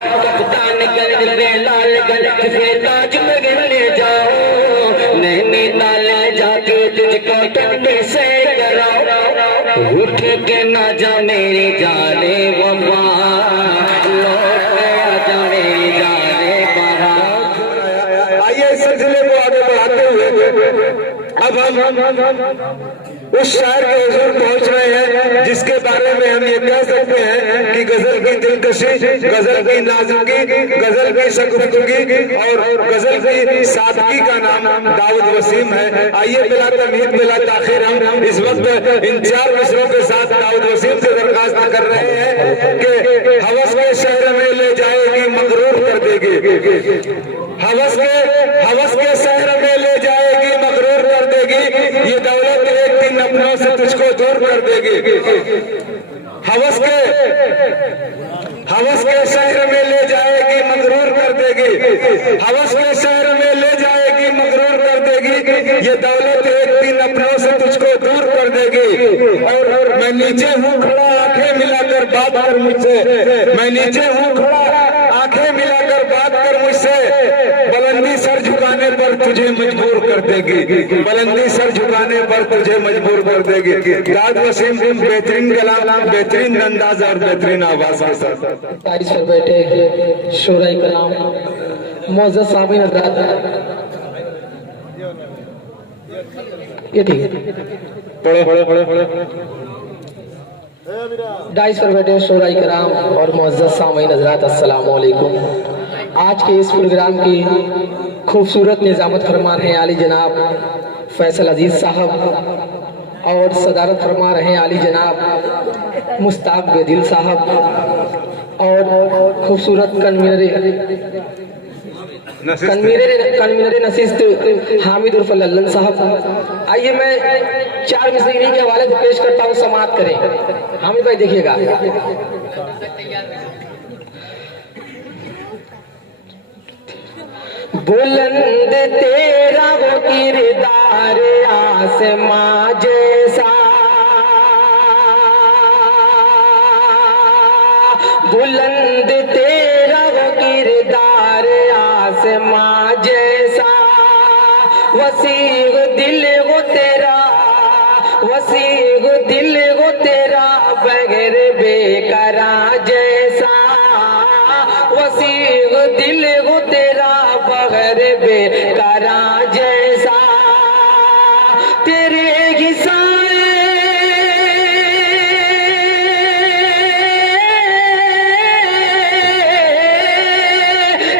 कप्तान गंज पे लाल गंज पे ताज महल ले जाओ, नैनीताल जाके तुझको ठंडे से कराओ, उठ के ना जा मेरी जाने वफा, लौट के आ जा मेरी जाने बारात। आइए इस सिलसिले को आगे बढ़ाते हुए अब हम उस शायर के हुजूर पहुंच रहे हैं जिसके बारे में हम ये कह सकते हैं कि गजल की दिलकशी, गजल की नाजुकी, गजल की शगुफ्तगी और गजल की सादगी का नाम दाऊद वसीम है। आइए बिला तमहीद बिला ताखीर हम इस वक्त इन चार मिसरों के साथ दाऊद वसीम से दरखास्त कर रहे हैं कि हवस के शहर में ले जाएगी मगरूर कर देगी, हवस के शहर में ले जाएगी मगरूर कर देगी, ये दौलत एक दिन अपनों से तुझको दूर कर देगी। हवस के शहर में ले जाएगी मगरूर कर देगी, हवस के शहर में ले जाएगी मगरूर कर देगी, ये दौलत एक दिन अपनों से तुझको दूर कर देगी। और मैं नीचे हूँ खड़ा आंखें मिलाकर बात कर मुझसे, मैं नीचे हूँ खड़ा आंखें मिलाकर बात कर मुझसे, बुलंदी सर झुकाने पर तुझे मजबूर कर देगी, बुलंदी सर झुकाने पर तुझे मजबूर कर देगी। दाऊद वसीम बेहतरीन कलाम, बेहतरीन अंदाज और बेहतरीन आवाज के साथ तारीफ पर बैठे शोराई कलाम मौजूद सामीन हज़रात, ये ठीक है, डाइस पर बैठे शोराई कराम और मौजूद सामीन हज़रात, अस्सलाम वालेकुम। आज के इस प्रोग्राम की खूबसूरत निज़ामत फरमा रहे हैं आली जनाब फैसल अजीज साहब और सदारत फरमा रहे हैं आली जनाब मुस्ताक बेदिल साहब और खूबसूरत कन्वीनर नशिस्त हामिद उर्फ लल्लन साहब। आइए मैं चार मिसरी के हवाले से पेश करता हूँ, समाअत करें। हामिद भाई देखिएगा। बुलंद तेरा वो किरदार आसमां जैसा, बुलंद तेरा वो किरदार आसमां जैसा, वसीग दिल वो तेरा, वसीग दिल वो तेरा बगैर बेकरा जैसा, वसीग दिल वो तेरा बगैर बेकरा जैसा, तेरे घिसाए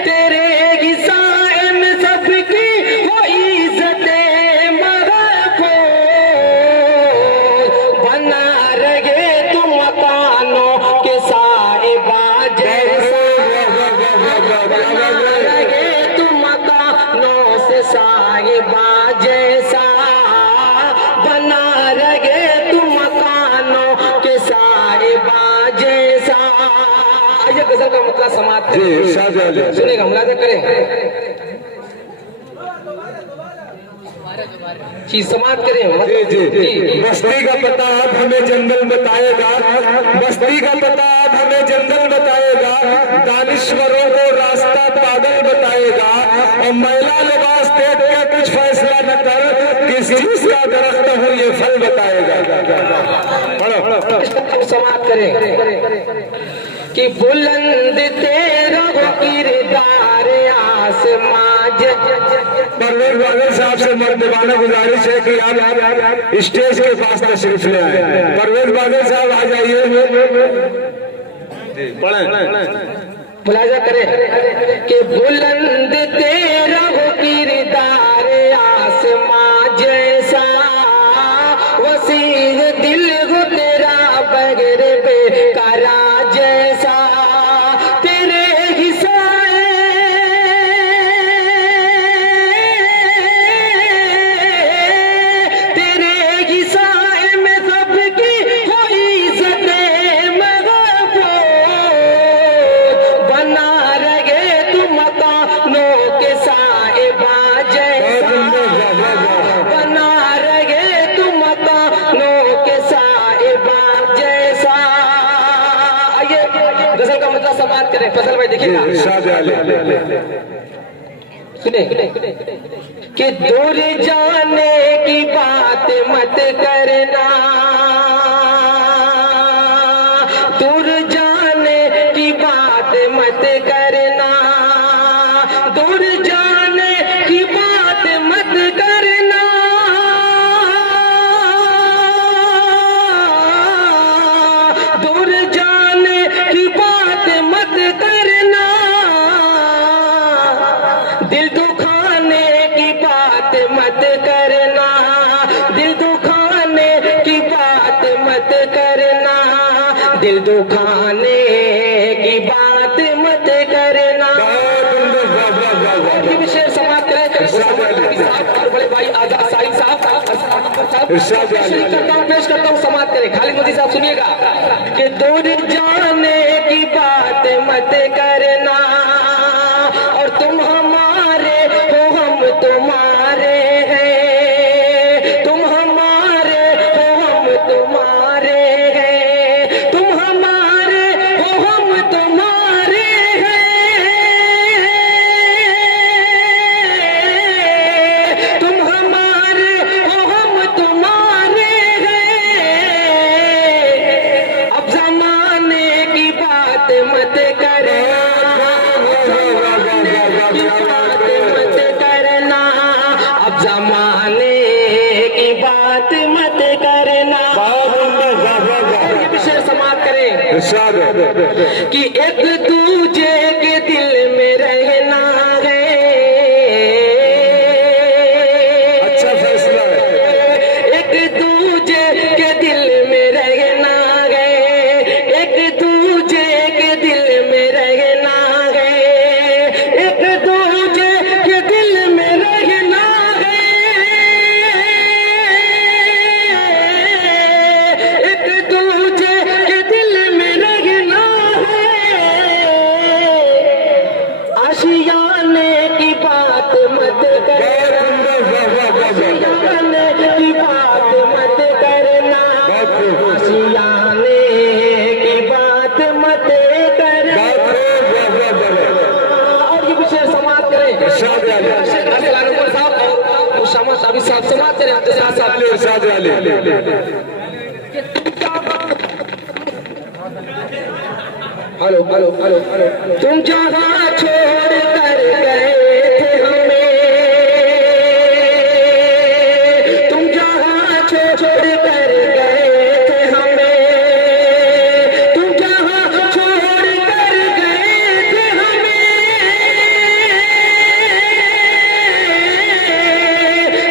तेरे घिसाए में सबकी वो इज्जते महफूज, बना रहे तुम मकानों के साहिबा जैसा, बना रहे तुम मकानों से साहिबा जैसा, बना रहे तुम मकानों के साहिबा जैसा। आइए गजल का मतलब समाप्त करें, सुनेगा मुलाजा करें, चीज समाप्त करें। जी बस्ती का पता अब हमें जंगल बताएगा, बस्ती का पता अब हमें जंगल बताएगा, दानिश्वरों को रास्ता पागल बताएगा, और मैला लिबास देख के कुछ फैसला न कर, किस चीज का दरख्त हो ये फल बताएगा। समाप्त करें कि बुलंद तेरा वो किरदार आसमां परवेज बादल साहब से मर्दबाना गुजारिश है कि आप स्टेज के पास तशरीफ ले आए। परवेज बादल साहब आ जाइए, मुलाजा करें कि बुलंद तेरा वो किरदार आसमां जैसा, वसीह दिल वो तेरा बगैर बेकरा जैसा, तेरे हिसाए तेरे हिसाए में सबकी हो इज्जते महफूज, बना रहे तुम मकान फैसल भाई देखिएगा, इरशाद आले सुने कि दूर जाने की बात मत करना, दूर जाने की बात मत करना, दूर जाने की बात मत करना, दूर जाने की बात मत करना, दिल दुखाने की बात मत करना, दिल दुखाने की बात मत करना, दिल दुखाने की बात मत करना। ये विषय समाप्त करें और बड़े भाई आजाद साहिब साहब पेश करता हूँ, समाप्त करें। खालिद मोदी साहब सुनिएगा कि दूर जाने की बात मत करना, और तुम हमारे हो हम तुम्हारे हैं, तुम हमारे हो हम तुम्हारे हैं, तुम हमारे हो हम तुम्हारे हैं, तुम हमारे हो हम तुम्हारे हैं। अब जमाने की बात मत करना, मत करना, अब जमाने की बात मत करना। ये विषय समाप्त करें इरशाद कि एक दूजे के दिल में रहना है, अच्छा फैसला है। एक दूजे के दिल में रहना है, एक दूजे के दिल में रहना है, एक दूजे के दिल में रहना है, एक दूजे के दिल में रहना है। आशियाने की बात मत करना, आशियाने की बात मत करना, आशियाने की बात मत करना। और ये विषय समाप्त करें इरशाद आले साहब और उसामा साहब समाप्त करें। इरशाद आले हेलो हेलो हेलो हेलो, तुम जहाँ छोड़ कर गए थे हमें, तुम जहाँ छोड़ कर गए थे हमें, तुम जहाँ छोड़ कर गए थे हमें,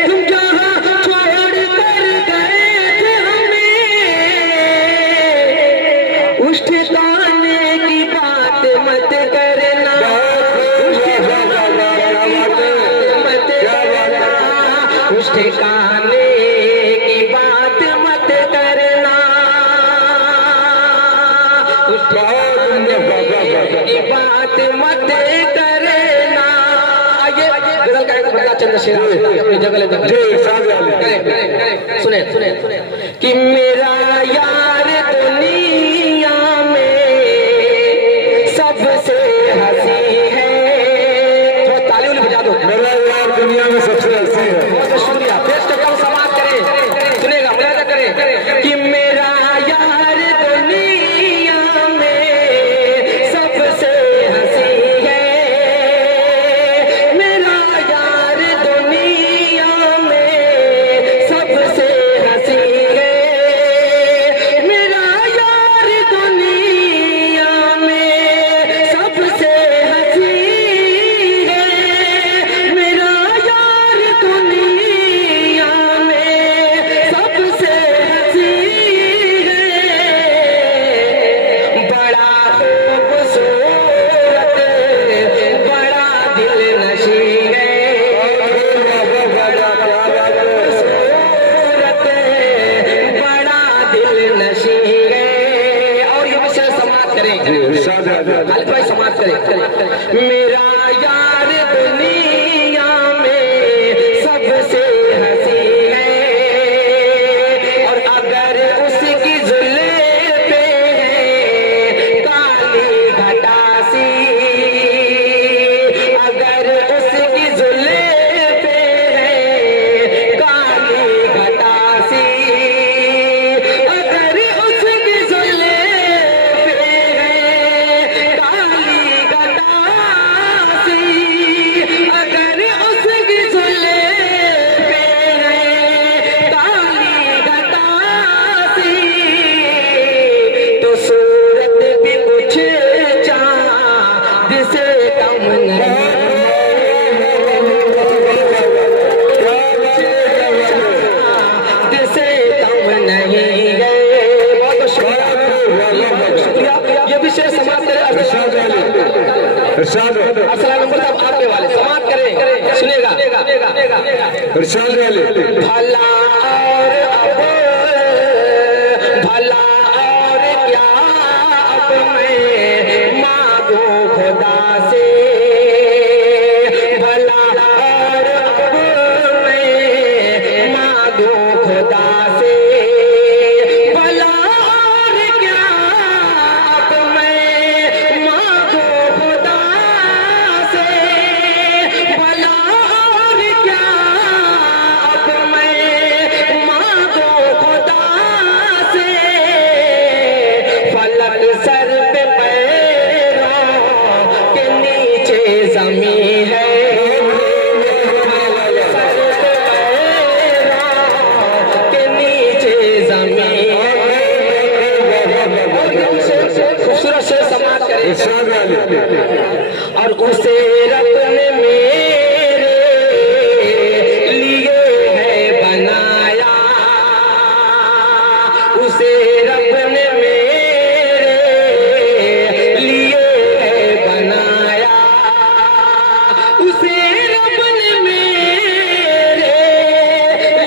तुम जहाँ छोड़ कर गए थे हमें, उस ठिकाने की बात मत करना, उस ठिकाने की बात मत करना, उस ठिकाने की बात मत करना। आइए गजल का एक बड़ा चंद्रशेखर अपनी जगह लेते हैं। सुने सुने कि मेरा यार दुनिया में सबसे हंसी है। थोड़ा ताली उली बजा दो। मेरा यार दुनिया में सबसे हंसी है। बहुत शुक्रिया। पेश करता हूँ, समाप्त करें। सुनेगा, मुलाजा करें कि मेरा यार दुनिया में सबसे हंसी है, मेरा यार दुनिया में सबसे हंसी है, जिसे कम नहीं जिसे कम नहीं गए। बहुत शुक्रिया। ये विशेष समाप्त करें इरशाद असला नंबर साहब आपके वाले समाप्त करें सुनेगा इरशाद वाले भला और अब भला और क्या अब मैं मांगू खुदा से भला और अब मैं मांगू खुदा से भला और क्या अब मैं मांगू खुदा से भला और क्या अब मैं मांगू खुदा से फलक सर पे पैरों के नीचे जमीन है सर पे पैरों के नीचे जमीन है। खूबसूरत से समाप्त करें इरशाद वाले और उसे रब ने मेरे लिए है बनाया उसे रब ने मेरे लिए है बनाया उसे रब ने मेरे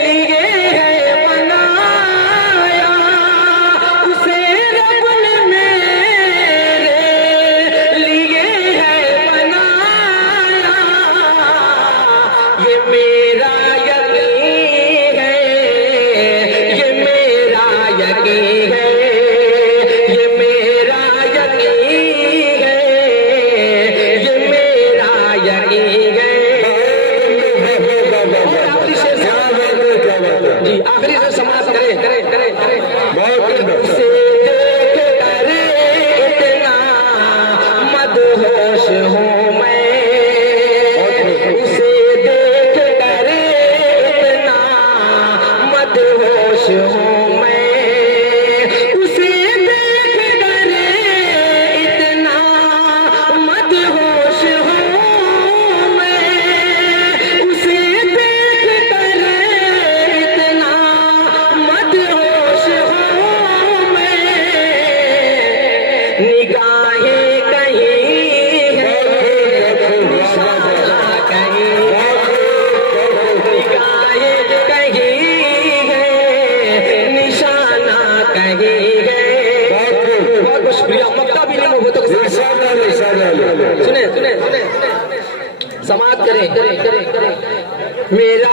लिए है बनाया उसे रब ने मेरे लिए है बनाया। ये मेरा यकीन है ये मेरा यकीन है ये मेरा यकीन है ये मेरा यकीन है। और आखिरी शेर क्या बात है क्या बात है जी आखिरी से समाप्त करें बहुत सुंदर उसे देख कर इतना मदहोश हूँ मैं उसे देख कर इतना मदहोश हूँ मैं उसे देख कर इतना मदहोश हूँ मैं उसे देख कर इतना मदहोश हूँ मैं निगाहें कहीं है निशाना कहीं निगाहें कहीं है निशाना कहीं है। बहुत शुक्रिया मक्ता भी नहीं मोहब्बतों के साथ इरशाद वाले सुने समाप्त करें मेरा